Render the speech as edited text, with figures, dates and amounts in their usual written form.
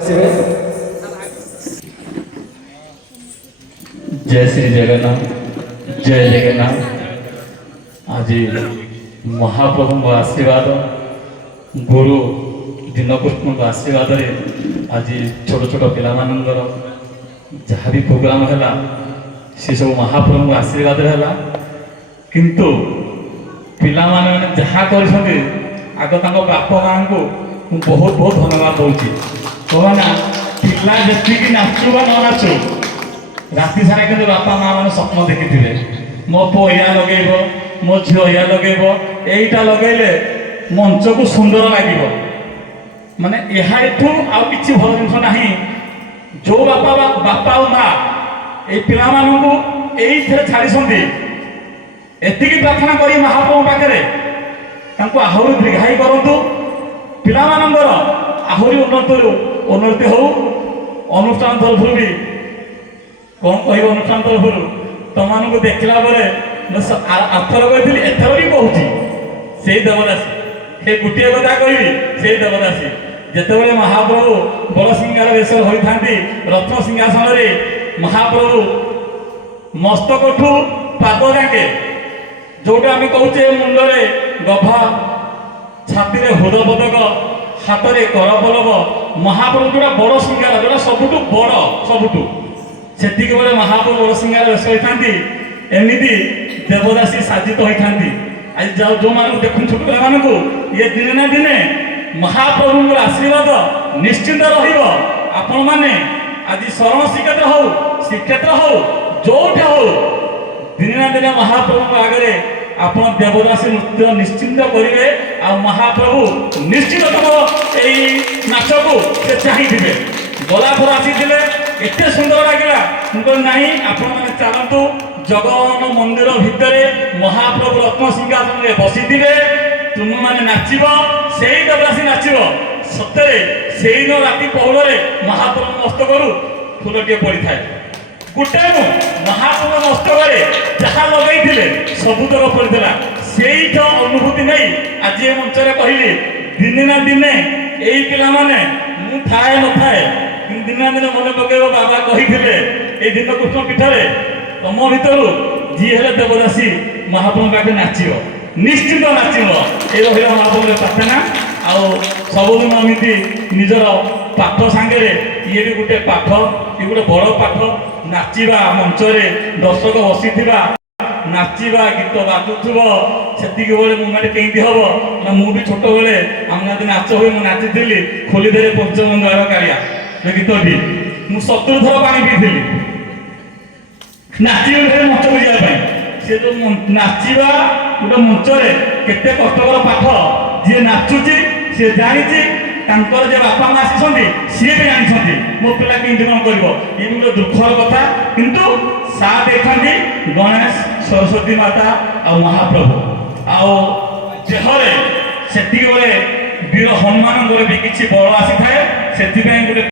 जय श्री जगन्नाथ जय जगन्नाथ। आज महाप्रभु आशीर्वाद गुरु दीनकृष्ण आशीर्वाद आज छोट छोट पिलामानंगर जहाँ भी प्रोग्राम है सी सब महाप्रभु आशीर्वाद है। किंतु पिला माने जहाँ कर आग बाप माँ को बहुत बहुत धन्यवाद दूसरी कहना पिला जी नाचु बा न नाचु राति सारा कि बापा माँ मैंने स्वप्न देखी थे मो पु या लगे मो झील या लगे यहीटा लगे मंच को सुंदर लगे माने यहाँ आउ कि भल जिन ना जो बापा बापा और माँ ये पिला यही छाड़ी एति प्रार्थना करी महाप्रभु पाखे आहरी दीर्घायी करूँ पिला आहरी उन्नति हो अनुष्ठान तरफ भी कौन कह अनुष्ठान तरफ तुम देखला आथर कही एथर भी कहूँ से देवदासी से गोटे कथा कहि से देवदासी जिते महाप्रभु बड़ सिंगार वेश होता रत्न सिंहासन महाप्रभु मस्तक ठू पाद जाके जोटा आम कहे मुंडे गभा छाती हृद पदक हाथ में करपलव महाप्रभु जो बड़ सिंगार जो सबुठ बड़ सबुठ से महाप्रभु बड़ सिंगार वेश होता एमती देवदासी साजित होता आज जो मानक देखुन छोट पिला ये दिने ना दिने महाप्रभु आशीर्वाद निश्चिंत आपण मैंने आज शरण श्रीक्षेत्र हो श्रीक्षेत्र हो जोटे हो दिने ना दिने महाप्रभु आगे आप देवदासी नृत्य निश्चिंत करेंगे आ महाप्रभु निश्चित यही नाच को से चाहिए गलाथर आसी एत सुंदर लगे ना आपण मैंने चलतु जगन मंदिर भितर महाप्रभु रत्न सिंहासन में बसी थे तुम मैंने नाचब से देवदासी नाचब सतरे से दिन राति पहुल महाप्रभु मस्तक फूलटे पड़ी था गोटे महाप्रभु मस्तक जहाँ लगे सबुतर पड़ता से अनुभूति नहीं आज ये मंचर कहली दिने ना दिने यही पिला माने मु थाए न थाए दिन ना दिन मन पकेब बाबा कही दिन कृष्ण पीठरे तुम भर जी है देवदासी महाप्रभु पाखे नाचब निश्चित नाचब ये महाप्रभु प्रार्थना आउ सबुदिन एमती निजर पाठ सांगे ये भी गोटे पाठ ये गोटे बड़ पाठ नाचिबा मंचरे दर्शक बसी नाचिबा गीत बाजुव से मुमेंट केमती हम ना मुझे छोट बेले आम नाच हुए मुझे नाची खोलीदे पंचम द्वार कालिया गीत भी मुझे 70 थर पानी पी नाची मंच को जावाई सी जो नाचिबा गोटे मंचरे केते कष्टर पाठ जी नाचुची सी जानी जे बापा माँ आसी सी भी जानते मो पिला केमती कौन कर ये गोटे दुखर कथा किंतु सा देखा गणेश सरस्वती माता आ महाप्रभु आहरे से वीर हनुमान भी किसी बल आसी थाए से गोटे